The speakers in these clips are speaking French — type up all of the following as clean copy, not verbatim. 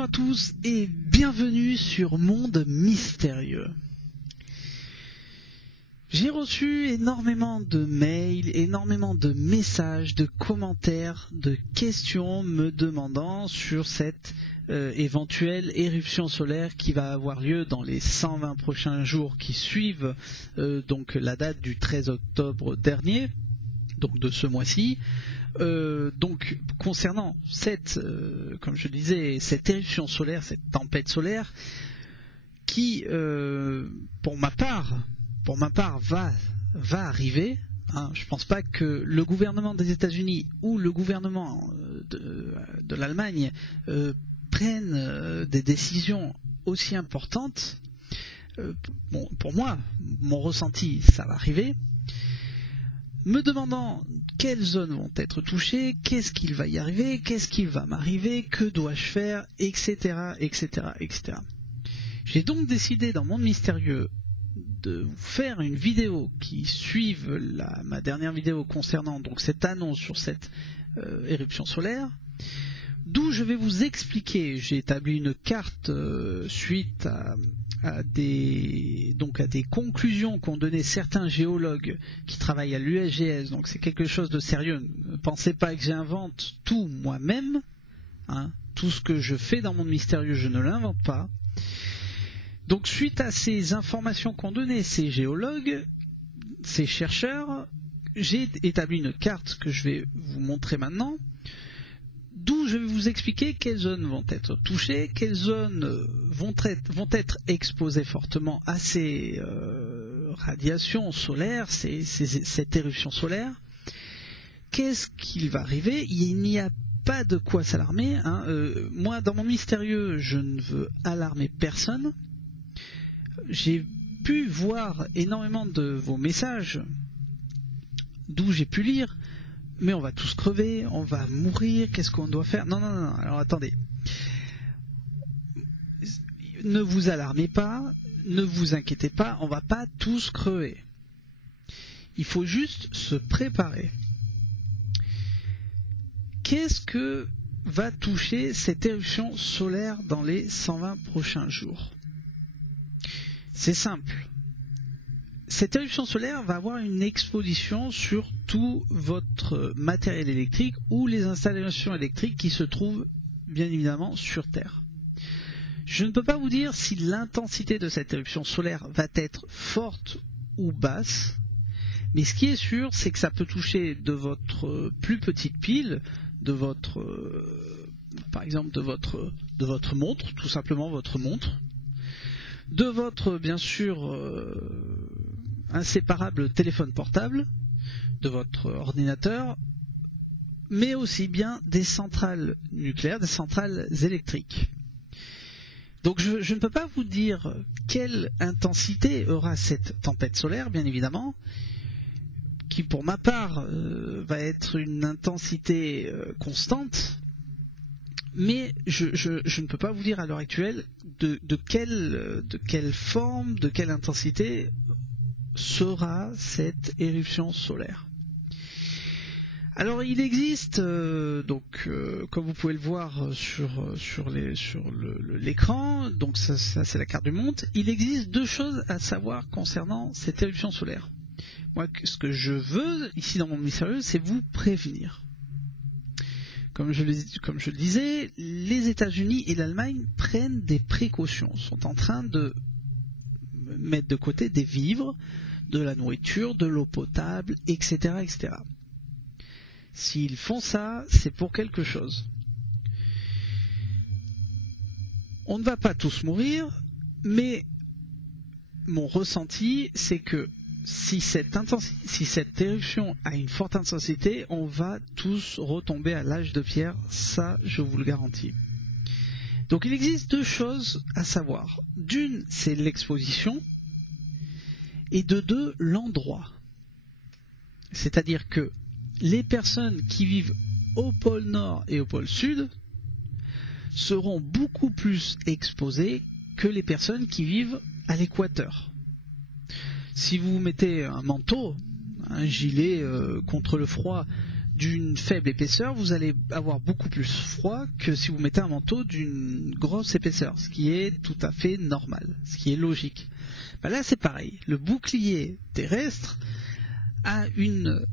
Bonjour à tous et bienvenue sur Monde Mystérieux. J'ai reçu énormément de mails, énormément de messages, de commentaires, de questions me demandant sur cette éventuelle éruption solaire qui va avoir lieu dans les 120 prochains jours qui suivent donc la date du 13 octobre dernier, donc de ce mois-ci. Donc concernant cette, comme je disais, cette éruption solaire, cette tempête solaire, qui pour ma part va arriver. Hein, je ne pense pas que le gouvernement des États-Unis ou le gouvernement de l'Allemagne prennent des décisions aussi importantes. Bon, pour moi, mon ressenti, ça va arriver. Me demandant quelles zones vont être touchées, qu'est-ce qu'il va y arriver, qu'est-ce qui va m'arriver, que dois-je faire, etc., etc., etc. J'ai donc décidé dans Monde Mystérieux de vous faire une vidéo qui suive ma dernière vidéo concernant donc cette annonce sur cette éruption solaire, d'où je vais vous expliquer. J'ai établi une carte suite à des conclusions qu'ont donné certains géologues qui travaillent à l'USGS, donc c'est quelque chose de sérieux. Ne pensez pas que j'invente tout moi-même, hein. Tout ce que je fais dans Monde Mystérieux, je ne l'invente pas. Donc suite à ces informations qu'ont donné ces géologues, ces chercheurs, j'ai établi une carte que je vais vous montrer maintenant, d'où je vais vous expliquer quelles zones vont être touchées, quelles zones vont être exposées fortement à ces radiations solaires, cette éruption solaire. Qu'est-ce qu'il va arriver? Il n'y a pas de quoi s'alarmer. Hein. Moi, dans mon mystérieux, je ne veux alarmer personne. J'ai pu voir énormément de vos messages, d'où j'ai pu lire. Mais on va tous crever, on va mourir, qu'est-ce qu'on doit faire? Non, alors attendez. Ne vous alarmez pas, ne vous inquiétez pas, on va pas tous crever. Il faut juste se préparer. Qu'est-ce que va toucher cette éruption solaire dans les 120 prochains jours? C'est simple. Cette éruption solaire va avoir une exposition sur tout votre matériel électrique ou les installations électriques qui se trouvent bien évidemment sur Terre. Je ne peux pas vous dire si l'intensité de cette éruption solaire va être forte ou basse, mais ce qui est sûr, c'est que ça peut toucher de votre plus petite pile, de votre, par exemple de votre montre, tout simplement votre montre, de votre, bien sûr, inséparable téléphone portable, de votre ordinateur, mais aussi bien des centrales nucléaires, des centrales électriques. Donc je ne peux pas vous dire quelle intensité aura cette tempête solaire, bien évidemment, qui pour ma part va être une intensité constante. Mais je ne peux pas vous dire à l'heure actuelle de quelle forme, de quelle intensité sera cette éruption solaire. Alors il existe, comme vous pouvez le voir sur l'écran, donc ça c'est la carte du monde, il existe deux choses à savoir concernant cette éruption solaire. Moi, ce que je veux ici dans mon mystérieux, c'est vous prévenir. Comme je le disais, les États-Unis et l'Allemagne prennent des précautions, sont en train de mettre de côté des vivres, de la nourriture, de l'eau potable, etc., etc. S'ils font ça, c'est pour quelque chose. On ne va pas tous mourir, mais mon ressenti, c'est que si cette éruption a une forte intensité, on va tous retomber à l'âge de pierre, ça je vous le garantis. Donc il existe deux choses à savoir. D'une, c'est l'exposition, et de deux, l'endroit. C'est-à-dire que les personnes qui vivent au pôle Nord et au pôle Sud seront beaucoup plus exposées que les personnes qui vivent à l'équateur. Si vous mettez un manteau, un gilet contre le froid d'une faible épaisseur, vous allez avoir beaucoup plus froid que si vous mettez un manteau d'une grosse épaisseur, ce qui est tout à fait normal, ce qui est logique. Ben là c'est pareil, le bouclier terrestre a une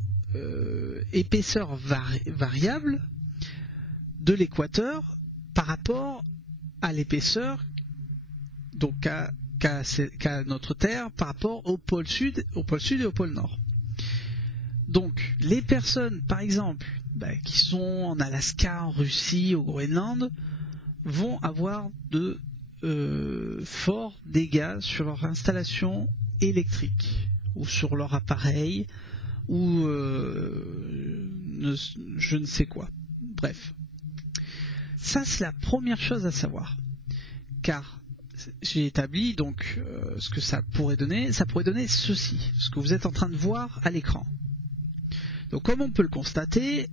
épaisseur variable de l'équateur par rapport à l'épaisseur donc qu'a notre Terre par rapport au pôle sud et au pôle nord. Donc les personnes par exemple qui sont en Alaska, en Russie, au Groenland vont avoir de forts dégâts sur leur installation électrique ou sur leur appareil ou je ne sais quoi. Bref, ça c'est la première chose à savoir, car j'ai établi donc ce que ça pourrait donner. Ça pourrait donner ceci, ce que vous êtes en train de voir à l'écran. Donc comme on peut le constater,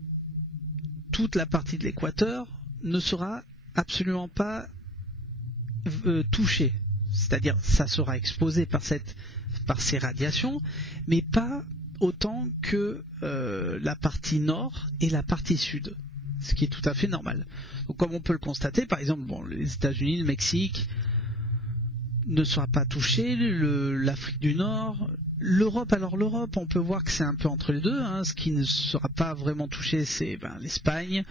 toute la partie de l'équateur ne sera absolument pas touchée. C'est-à-dire ça sera exposé par ces radiations, mais pas autant que la partie nord et la partie sud, ce qui est tout à fait normal. Donc comme on peut le constater, par exemple, les États-Unis, le Mexique ne sera pas touché, l'Afrique du Nord, l'Europe. Alors l'Europe, on peut voir que c'est un peu entre les deux, hein. Ce qui ne sera pas vraiment touché, c'est l'Espagne,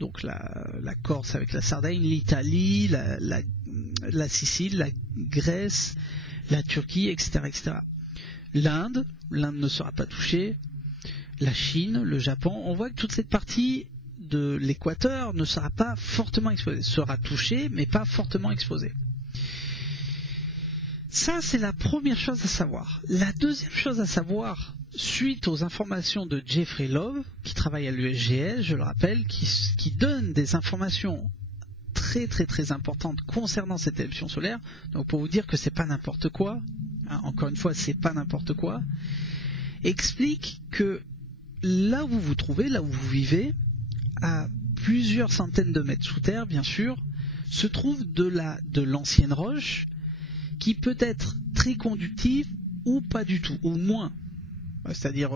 donc la Corse avec la Sardaigne, l'Italie, la Sicile, la Grèce, la Turquie, etc., etc. L'Inde ne sera pas touchée, la Chine, le Japon. On voit que toute cette partie de l'équateur ne sera pas fortement exposée, sera touchée mais pas fortement exposée. Ça c'est la première chose à savoir. La deuxième chose à savoir, suite aux informations de Jeffrey Love, qui travaille à l'USGS, je le rappelle, qui donne des informations très très très importantes concernant cette éruption solaire. Donc pour vous dire que c'est pas n'importe quoi, hein, encore une fois c'est pas n'importe quoi, explique que là où vous vous trouvez, là où vous vivez, à plusieurs centaines de mètres sous terre bien sûr, se trouve de l'ancienne roche qui peut être très conductive ou pas du tout, ou moins, c'est-à-dire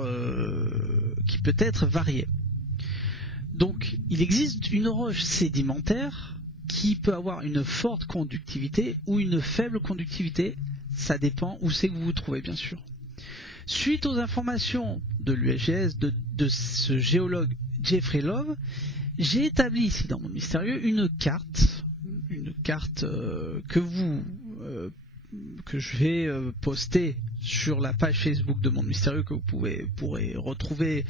qui peut être variée. Donc il existe une roche sédimentaire qui peut avoir une forte conductivité ou une faible conductivité, ça dépend où c'est que vous vous trouvez bien sûr. Suite aux informations de l'USGS, de ce géologue Jeffrey Love, j'ai établi ici dans Monde Mystérieux une carte que je vais poster sur la page Facebook de Monde Mystérieux, que vous pourrez retrouver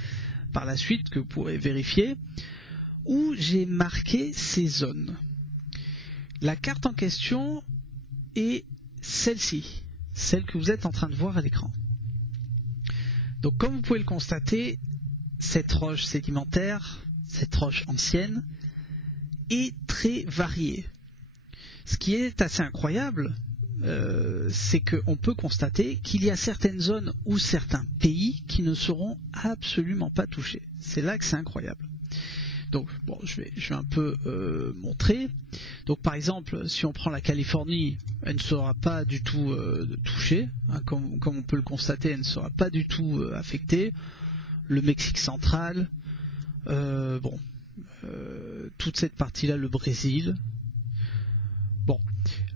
par la suite, que vous pourrez vérifier, où j'ai marqué ces zones. La carte en question est celle-ci, celle que vous êtes en train de voir à l'écran. Donc comme vous pouvez le constater, cette roche sédimentaire, cette roche ancienne, est très variée. Ce qui est assez incroyable, c'est qu'on peut constater qu'il y a certaines zones ou certains pays qui ne seront absolument pas touchés. C'est là que c'est incroyable. Donc bon, je vais un peu montrer. Donc par exemple, si on prend la Californie, elle ne sera pas du tout touchée, hein, comme on peut le constater, elle ne sera pas du tout affectée. Le Mexique central, toute cette partie-là, le Brésil. Bon,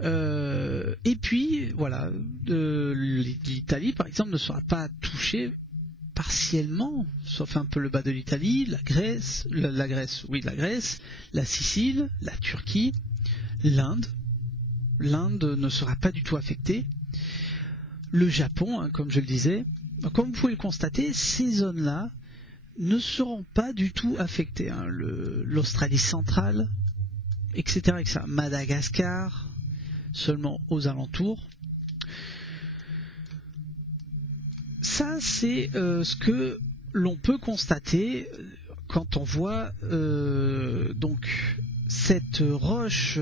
et puis voilà, l'Italie par exemple ne sera pas touchée partiellement, sauf un peu le bas de l'Italie, la Grèce, la Sicile, la Turquie, l'Inde ne sera pas du tout affectée, le Japon, hein, comme je le disais. Donc, comme vous pouvez le constater, ces zones-là ne seront pas du tout affectées, hein. L'Australie centrale, etc., etc. Madagascar, seulement aux alentours. Ça, c'est ce que l'on peut constater quand on voit donc cette roche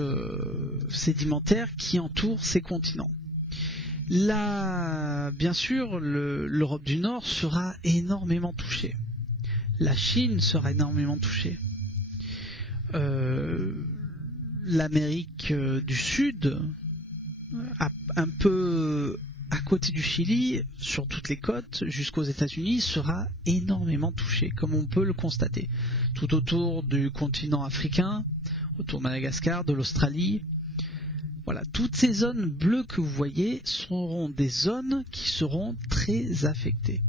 sédimentaire qui entoure ces continents. Là, bien sûr, l'Europe du Nord sera énormément touchée. La Chine sera énormément touchée. L'Amérique du Sud a un peu à côté du Chili, sur toutes les côtes, jusqu'aux États-Unis, sera énormément touché, comme on peut le constater. Tout autour du continent africain, autour de Madagascar, de l'Australie. Voilà, toutes ces zones bleues que vous voyez seront des zones qui seront très affectées.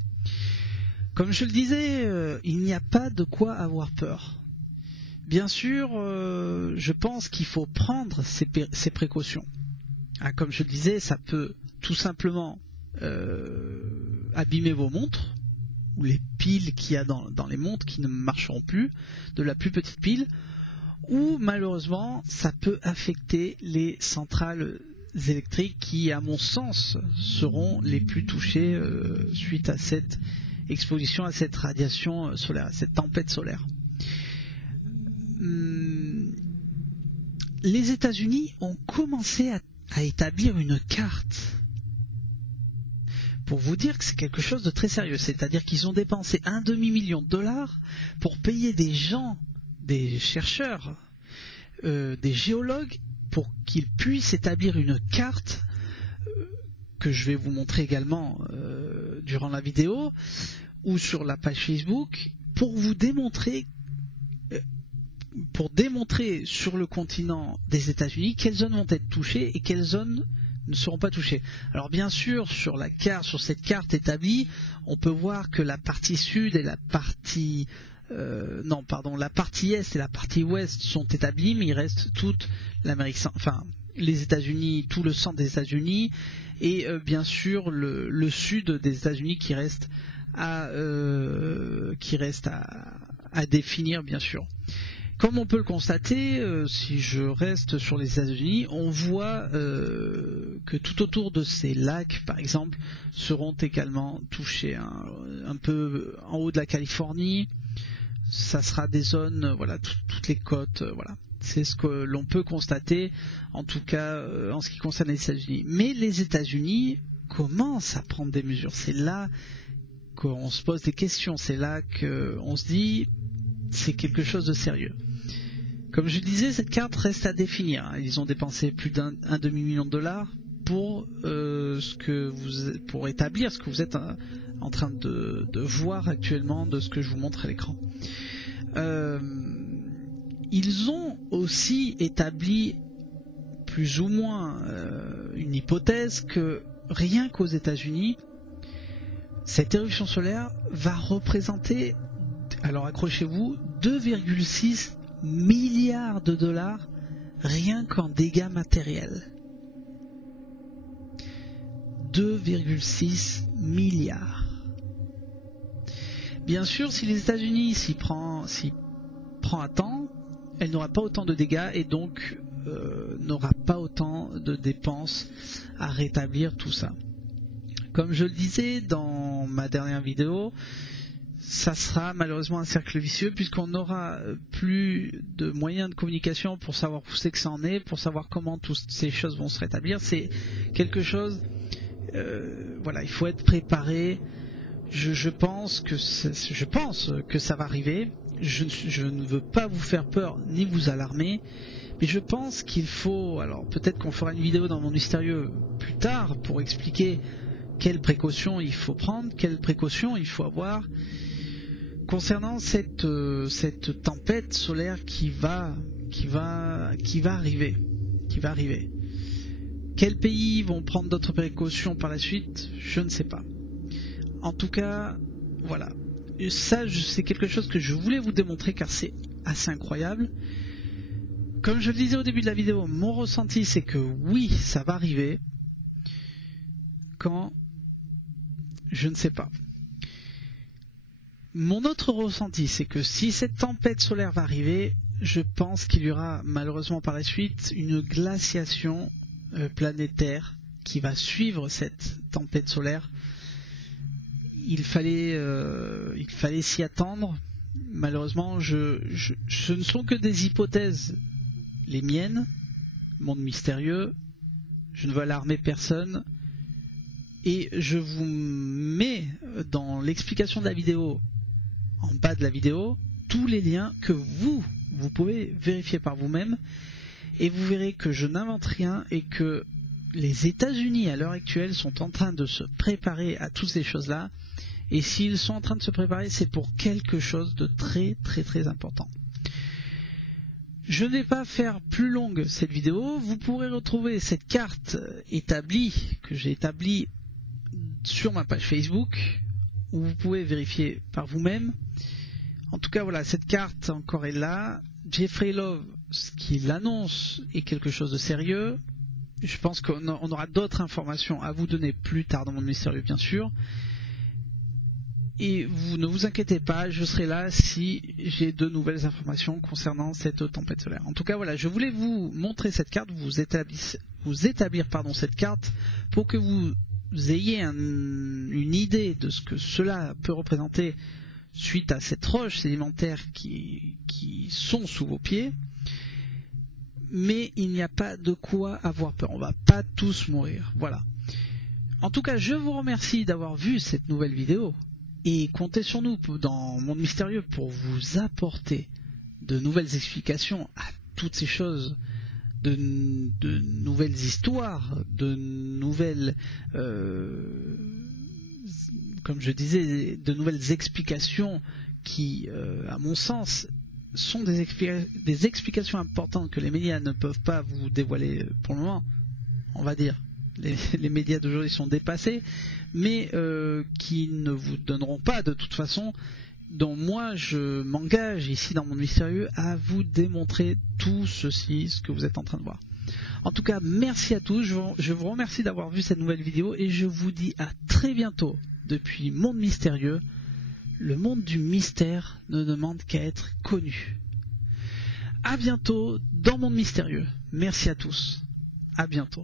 Comme je le disais, il n'y a pas de quoi avoir peur. Bien sûr, je pense qu'il faut prendre ces précautions. Ah, comme je le disais, ça peut tout simplement abîmer vos montres, ou les piles qu'il y a dans les montres qui ne marcheront plus, de la plus petite pile, ou malheureusement ça peut affecter les centrales électriques qui, à mon sens, seront les plus touchées suite à cette exposition, à cette radiation solaire, à cette tempête solaire. Les États-Unis ont commencé à établir une carte pour vous dire que c'est quelque chose de très sérieux, c'est-à-dire qu'ils ont dépensé $1,5 million pour payer des gens, des chercheurs, des géologues, pour qu'ils puissent établir une carte que je vais vous montrer également durant la vidéo ou sur la page Facebook, pour vous démontrer sur le continent des États-Unis quelles zones vont être touchées et quelles zones ne seront pas touchées. Alors bien sûr, sur cette carte établie, on peut voir que la partie sud et la partie la partie est et la partie ouest sont établies, mais il reste toute l'Amérique, les États-Unis, tout le centre des États-Unis, et bien sûr le sud des États-Unis qui reste à définir, bien sûr. Comme on peut le constater, si je reste sur les États-Unis, on voit que tout autour de ces lacs, par exemple, seront également touchés. Un peu en haut de la Californie, ça sera des zones, voilà, toutes les côtes, voilà. C'est ce que l'on peut constater, en tout cas en ce qui concerne les États-Unis. Mais les États-Unis commencent à prendre des mesures. C'est là qu'on se pose des questions. C'est là qu'on se dit, c'est quelque chose de sérieux. Comme je disais, cette carte reste à définir. Ils ont dépensé plus $1,5 million pour établir ce que vous êtes en train de voir actuellement de ce que je vous montre à l'écran. Ils ont aussi établi plus ou moins une hypothèse que rien qu'aux États-Unis, cette éruption solaire va représenter, alors accrochez-vous, 2,6 milliards de dollars rien qu'en dégâts matériels. 2,6 milliards. Bien sûr, si les États-Unis s'y prend à temps, elle n'aura pas autant de dégâts et donc n'aura pas autant de dépenses à rétablir tout ça. Comme je le disais dans ma dernière vidéo, ça sera malheureusement un cercle vicieux puisqu'on n'aura plus de moyens de communication pour savoir où c'est que ça en est, pour savoir comment toutes ces choses vont se rétablir. C'est quelque chose, voilà, il faut être préparé. Je pense que ça va arriver. Je ne veux pas vous faire peur ni vous alarmer, mais je pense qu'il faut, alors peut-être qu'on fera une vidéo dans Monde Mystérieux plus tard pour expliquer quelles précautions il faut prendre, quelles précautions il faut avoir concernant cette tempête solaire qui va arriver. Quels pays vont prendre d'autres précautions par la suite? Je ne sais pas. En tout cas, voilà. Ça, c'est quelque chose que je voulais vous démontrer car c'est assez incroyable. Comme je le disais au début de la vidéo, mon ressenti c'est que oui, ça va arriver. Quand? Je ne sais pas. Mon autre ressenti, c'est que si cette tempête solaire va arriver, je pense qu'il y aura malheureusement par la suite une glaciation planétaire qui va suivre cette tempête solaire. Il fallait s'y attendre. Malheureusement, ce ne sont que des hypothèses, les miennes, Monde Mystérieux. Je ne veux alarmer personne. Et je vous mets dans l'explication de la vidéo, en bas de la vidéo, tous les liens que vous pouvez vérifier par vous-même. Et vous verrez que je n'invente rien et que les États-Unis à l'heure actuelle sont en train de se préparer à toutes ces choses-là. Et s'ils sont en train de se préparer, c'est pour quelque chose de très très très important. Je ne vais pas faire plus longue cette vidéo. Vous pourrez retrouver cette carte établie, que j'ai établie sur ma page Facebook, où vous pouvez vérifier par vous-même. En tout cas, voilà, cette carte encore est là. Jeffrey Love, ce qu'il annonce est quelque chose de sérieux. Je pense qu'on aura d'autres informations à vous donner plus tard dans Monde Mystérieux, bien sûr. Et vous ne vous inquiétez pas, je serai là si j'ai de nouvelles informations concernant cette tempête solaire. En tout cas, voilà, je voulais vous montrer cette carte, vous établir cette carte pour que vous ayez une idée de ce que cela peut représenter suite à cette roche sédimentaire qui sont sous vos pieds. Mais il n'y a pas de quoi avoir peur, on va pas tous mourir. Voilà. En tout cas, je vous remercie d'avoir vu cette nouvelle vidéo. Et comptez sur nous dans Monde Mystérieux pour vous apporter de nouvelles explications à toutes ces choses, de nouvelles histoires, de nouvelles, comme je disais, de nouvelles explications qui, à mon sens, sont des explications importantes que les médias ne peuvent pas vous dévoiler pour le moment, on va dire. Les médias d'aujourd'hui sont dépassés, mais qui ne vous donneront pas de toute façon, dont moi je m'engage ici dans Monde Mystérieux à vous démontrer tout ceci, ce que vous êtes en train de voir. En tout cas, merci à tous, je vous remercie d'avoir vu cette nouvelle vidéo et je vous dis à très bientôt depuis Monde Mystérieux. Le monde du mystère ne demande qu'à être connu. À bientôt dans Monde Mystérieux. Merci à tous. À bientôt.